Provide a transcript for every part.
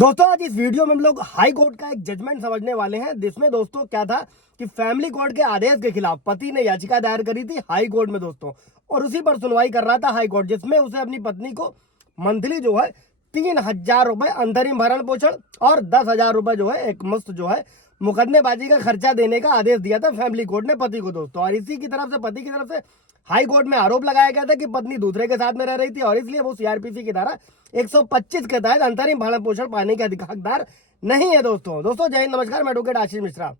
दोस्तों आज इस वीडियो में हम लोग हाई कोर्ट का एक जजमेंट समझने वाले हैं, जिसमें दोस्तों क्या था कि फैमिली कोर्ट के आदेश के खिलाफ पति ने याचिका दायर करी थी हाई कोर्ट में दोस्तों, और उसी पर सुनवाई कर रहा था हाई कोर्ट, जिसमें उसे अपनी पत्नी को मंथली जो है 3,000 रुपए अंतरिम भरण पोषण और 10,000 रुपए जो है एक मुश्त जो है मुकदमेबाजी का खर्चा देने का आदेश दिया था फैमिली कोर्ट ने पति को दोस्तों। और इसी की तरफ से पति की तरफ से हाई कोर्ट में आरोप लगाया गया था कि पत्नी दूसरे के साथ में रह रही थी और इसलिए वो सीआरपीसी की धारा 125 के तहत अंतरिम भरण पोषण पाने के हकदार नहीं है दोस्तों। जय हिंद, नमस्कार, मैं एडवोकेट आशीष मिश्रा।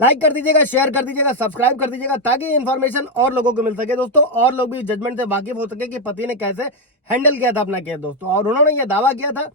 लाइक कर दीजिएगा, शेयर कर दीजिएगा, सब्सक्राइब कर दीजिएगा ताकि इन्फॉर्मेशन और लोगों को मिल सके दोस्तों, और लोग भी जजमेंट से वाकिफ हो सके कि पति ने कैसे हैंडल किया था अपना केस दोस्तों। और उन्होंने यह दावा किया था,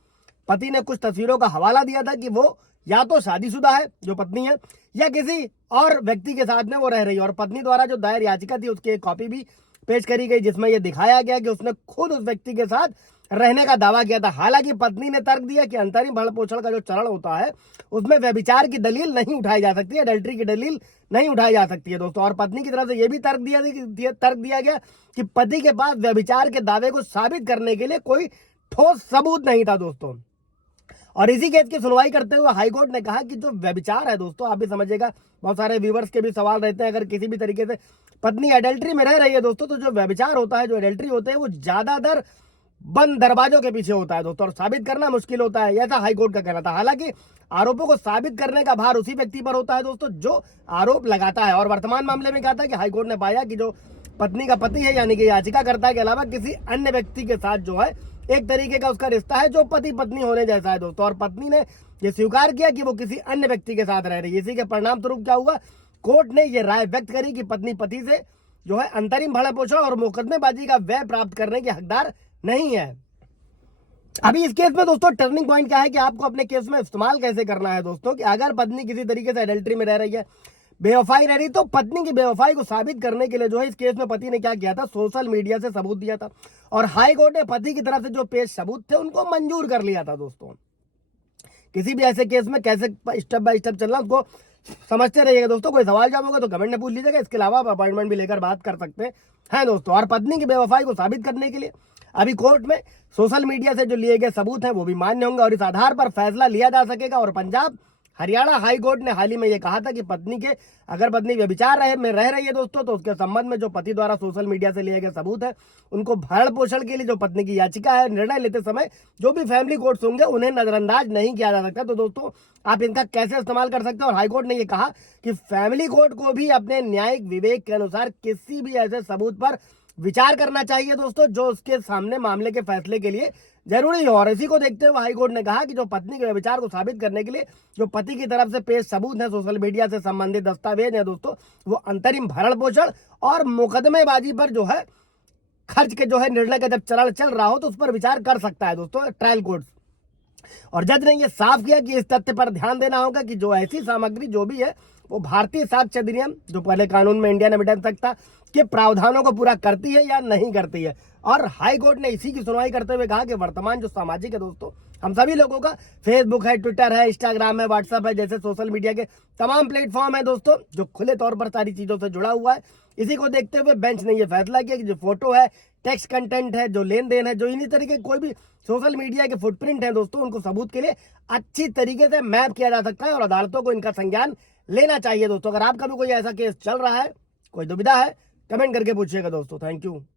पति ने कुछ तस्वीरों का हवाला दिया था कि वो या तो शादीशुदा है जो पत्नी है, या किसी और व्यक्ति के साथ में वो रह रही है। और पत्नी द्वारा जो दायर याचिका थी उसकी एक कॉपी भी पेश करी गई, जिसमें यह दिखाया गया कि उसने खुद उस व्यक्ति के साथ रहने का दावा किया था। हालांकि पत्नी ने तर्क दिया कि अंतरिम भरण पोषण का जो चरण होता है उसमें व्यभिचार की दलील नहीं उठाई जा सकती है, अडल्ट्री की दलील नहीं उठाई जा सकती है दोस्तों। और पत्नी की तरफ से यह भी तर्क दिया गया कि पति के पास व्यभिचार के दावे को साबित करने के लिए कोई ठोस सबूत नहीं था दोस्तों। और इसी केस की सुनवाई करते हुए हाईकोर्ट ने कहा कि जो व्यभिचार है दोस्तों, आप भी समझिएगा, बहुत सारे व्यूवर्स के भी सवाल रहते हैं, अगर किसी भी तरीके से पत्नी एडल्ट्री में रह रही है दोस्तों, तो जो व्यभिचार होता है, जो एडल्ट्री होते हैं, वो ज्यादातर बंद दरवाजों के पीछे होता है दोस्तों, और साबित करना मुश्किल होता है, ऐसा हाईकोर्ट का कहना था। हालांकि आरोपों को साबित करने का भार उसी व्यक्ति पर होता है दोस्तों जो आरोप लगाता है। और वर्तमान मामले में क्या था कि हाईकोर्ट ने पाया कि जो पत्नी का पति है, यानी कि याचिकाकर्ता के अलावा किसी अन्य व्यक्ति के साथ जो है एक तरीके का उसका रिश्ता है जो पति पत्नी होने जैसा है दोस्तों। और पत्नी ने यह स्वीकार किया कि वो किसी अन्य व्यक्ति के साथ रह रही है। इसी के परिणाम स्वरूप क्या हुआ, कोर्ट ने यह राय व्यक्त करी कि पत्नी पति से जो है अंतरिम भरण पोषण और मुकदमेबाजी का व्यय प्राप्त करने के हकदार नहीं है। अभी इस केस में दोस्तों टर्निंग पॉइंट क्या है कि आपको अपने केस में इस्तेमाल कैसे करना है दोस्तों, कि अगर पत्नी किसी तरीके से एडल्ट्री में रह रही है, बेवफाई रह रही, तो पत्नी की बेवफाई को साबित करने के लिए जो है इस केस में पति ने क्या किया था, सोशल मीडिया से सबूत दिया था। और हाई कोर्ट ने पति की तरफ से जो पेश सबूत थे उनको मंजूर कर लिया था दोस्तों। किसी भी ऐसे केस में कैसे स्टेप बाय स्टेप चलना उसको समझते रहिएगा दोस्तों। कोई सवाल जवाब होगा तो कमेंट में पूछ लीजिएगा, इसके अलावा आप अपॉइंटमेंट भी लेकर बात कर सकते हैं दोस्तों। और पत्नी की बेवफाई को साबित करने के लिए अभी कोर्ट में सोशल मीडिया से जो लिए गए सबूत हैं वो भी मान्य होंगे और इस आधार पर फैसला लिया जा सकेगा। और पंजाब हरियाणा हाई कोर्ट ने हाल ही में ये कहा था कि अगर पत्नी व्यभिचार में रह रही है दोस्तों, तो उसके संबंध में जो पति द्वारा सोशल मीडिया से लिए गए सबूत है उनको भरण पोषण के लिए जो पत्नी की याचिका है, निर्णय लेते समय जो भी फैमिली कोर्ट्स होंगे उन्हें नजरअंदाज नहीं किया जा सकता। तो दोस्तों आप इनका कैसे इस्तेमाल कर सकते हैं। और हाईकोर्ट ने यह कहा कि फैमिली कोर्ट को भी अपने न्यायिक विवेक के अनुसार किसी भी ऐसे सबूत पर विचार करना चाहिए दोस्तों जो उसके सामने मामले के फैसले के लिए जरूरी हो। और इसी को देखते हुए हाईकोर्ट ने कहा कि जो पत्नी के व्यभिचार को साबित करने के लिए जो पति की तरफ से पेश सबूत है, सोशल मीडिया से संबंधित दस्तावेज है दोस्तों, वो अंतरिम भरण पोषण और मुकदमेबाजी पर जो है खर्च के जो है निर्णय का जब चरण चल रहा हो तो उस पर विचार कर सकता है दोस्तों ट्रायल कोर्ट। और जज ने यह साफ किया कि इस तथ्य पर ध्यान देना होगा कि जो ऐसी सामग्री जो भी है वो भारतीय साक्ष्य अधिनियम, जो पहले कानून में इंडियन एविडेंस एक्ट था, के प्रावधानों को पूरा करती है या नहीं करती है। और हाई कोर्ट ने इसी की सुनवाई करते हुए कहा कि वर्तमान जो सामाजिक है दोस्तों, हम सभी लोगों का फेसबुक है, ट्विटर है, इंस्टाग्राम है, व्हाट्सएप है, जैसे सोशल मीडिया के तमाम प्लेटफॉर्म है दोस्तों जो खुले तौर पर सारी चीजों से जुड़ा हुआ है। इसी को देखते हुए बेंच ने यह फैसला किया कि जो फोटो है, टेक्स्ट कंटेंट है, जो लेन देन है, जो इन्हीं तरीके कोई भी सोशल मीडिया के फुटप्रिंट है दोस्तों, उनको सबूत के लिए अच्छी तरीके से मैप किया जा सकता है और अदालतों को इनका संज्ञान लेना चाहिए दोस्तों। अगर आपका भी कोई ऐसा केस चल रहा है, कोई दुविधा है, कमेंट करके पूछिएगा दोस्तों। Thank you.